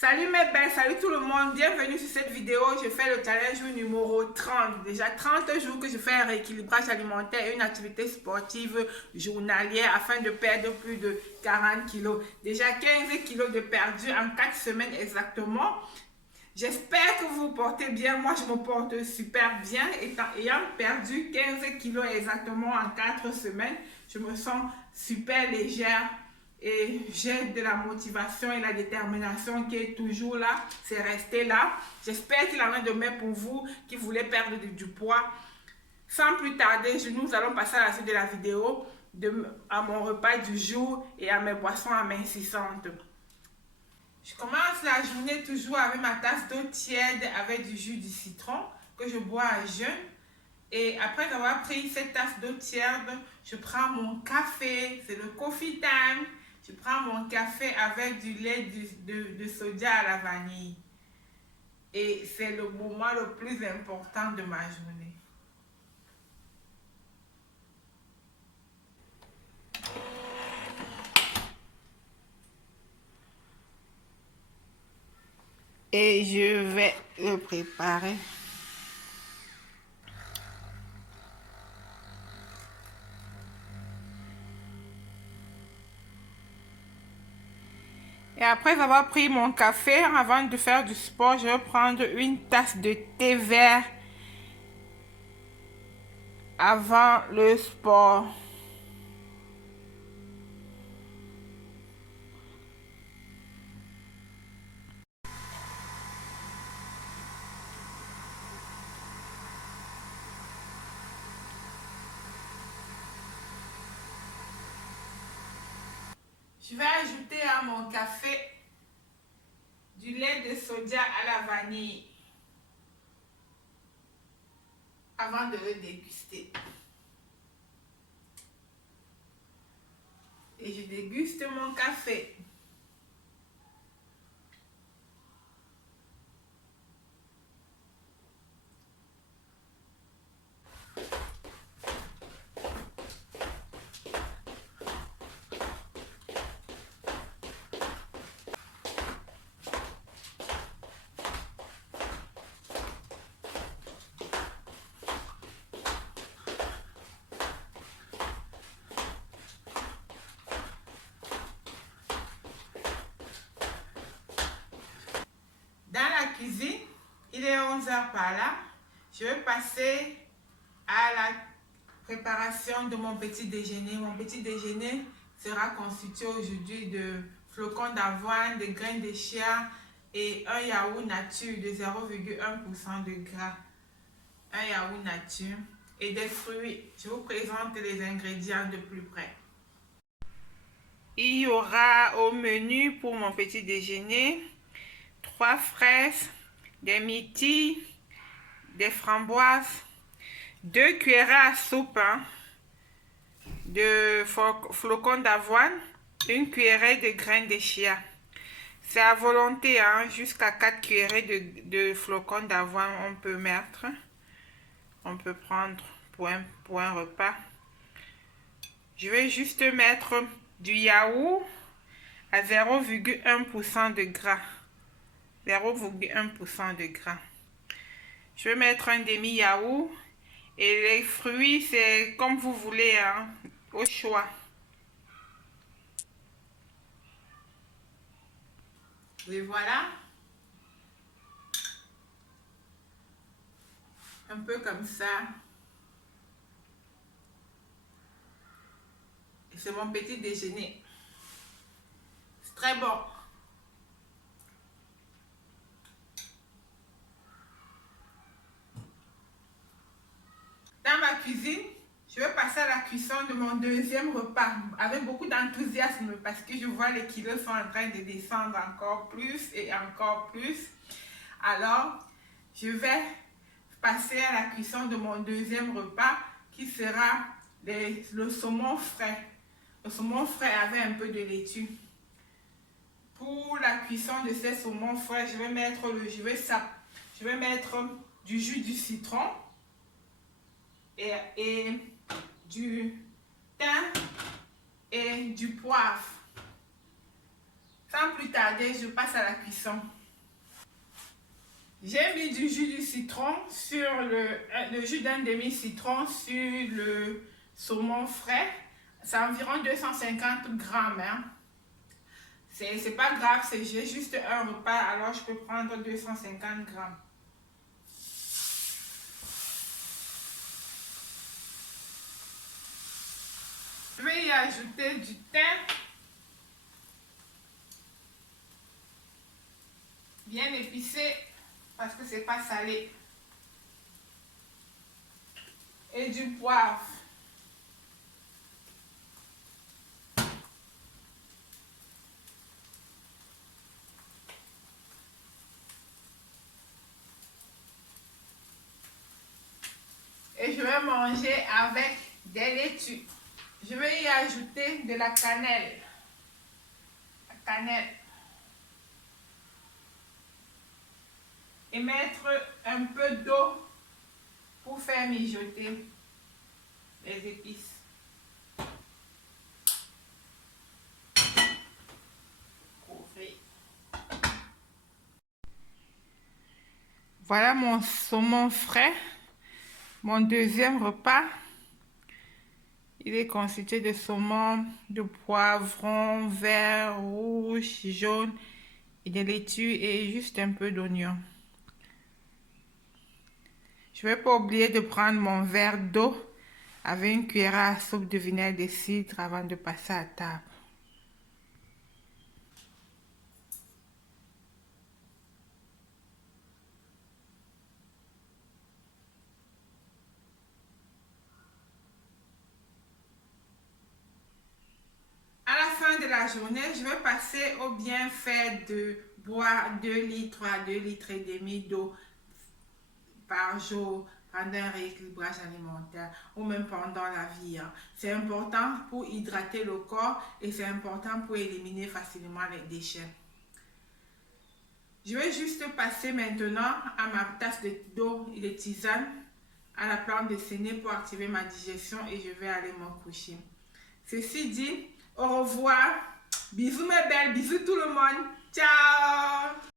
Salut mes belles, salut tout le monde, bienvenue sur cette vidéo. Je fais le challenge numéro 30. Déjà 30 jours que je fais un rééquilibrage alimentaire et une activité sportive journalière afin de perdre plus de 40 kilos. Déjà 15 kilos de perdu en 4 semaines exactement. J'espère que vous vous portez bien. Moi, je me porte super bien. Ayant perdu 15 kilos exactement en 4 semaines, je me sens super légère et j'ai de la motivation et la détermination qui est toujours là. C'est resté là. J'espère qu'il en est de même pour vous qui voulez perdre du poids. Sans plus tarder, nous allons passer à la suite de la vidéo, à mon repas du jour et à mes boissons amincissantes. Je commence la journée toujours avec ma tasse d'eau tiède avec du jus de citron que je bois à jeun. Et après avoir pris cette tasse d'eau tiède, je prends mon café, c'est le coffee time. Je prends mon café avec du lait de soja à la vanille. Et c'est le moment le plus important de ma journée. Et je vais le préparer. Et après avoir pris mon café, avant de faire du sport, je vais prendre une tasse de thé vert avant le sport. Je vais ajouter à mon café du lait de soja à la vanille avant de le déguster. Et je déguste mon café. Dans la cuisine, il est 11 heures par là. Je vais passer à la préparation de mon petit déjeuner. Mon petit déjeuner sera constitué aujourd'hui de flocons d'avoine, de graines de chia et un yaourt nature de 0,1% de gras. Un yaourt nature et des fruits. Je vous présente les ingrédients de plus près. Il y aura au menu pour mon petit déjeuner 3 fraises, des myrtilles, des framboises, 2 cuillerées à soupe de flocons d'avoine, une cuillerée de graines de chia. C'est à volonté, jusqu'à 4 cuillerées de flocons d'avoine on peut mettre. On peut prendre pour un repas. Je vais juste mettre du yaourt à 0,1% de gras. 0,1% de gras. Je vais mettre un demi-yaourt. Et les fruits, c'est comme vous voulez, au choix. Et voilà. Un peu comme ça. Et c'est mon petit déjeuner. C'est très bon. Dans ma cuisine, je vais passer à la cuisson de mon deuxième repas avec beaucoup d'enthousiasme parce que je vois les kilos sont en train de descendre encore plus et encore plus. Alors, je vais passer à la cuisson de mon deuxième repas qui sera le saumon frais. Le saumon frais avec un peu de laitue. Pour la cuisson de ces saumons frais, je vais mettre du jus du citron et du thym et du poivre. Ça, Sans plus tarder, je passe à la cuisson. J'ai mis du jus du citron sur le jus d'un demi-citron sur le saumon frais. C'est environ 250 grammes. Hein. C'est pas grave, j'ai juste un repas, alors je peux prendre 250 grammes. Je vais y ajouter du thym. Bien épicé parce que c'est pas salé. Et du poivre. Et je vais manger avec des laitues. Je vais y ajouter de la cannelle. La cannelle. Et mettre un peu d'eau pour faire mijoter les épices. Voilà mon saumon frais, mon deuxième repas. Il est constitué de saumon, de poivron, vert, rouge, jaune et de laitue et juste un peu d'oignon. Je ne vais pas oublier de prendre mon verre d'eau avec une cuillère à soupe de vinaigre de cidre avant de passer à table. À la fin de la journée, je vais passer au bienfait de boire 2 litres à 2 litres et demi d'eau par jour pendant un rééquilibrage alimentaire ou même pendant la vie. Hein. C'est important pour hydrater le corps et c'est important pour éliminer facilement les déchets. Je vais juste passer maintenant à ma tasse d'eau et de tisane à la plante de séné pour activer ma digestion et je vais aller me coucher. Ceci dit, au revoir. Bisous mes belles, bisous tout le monde. Ciao!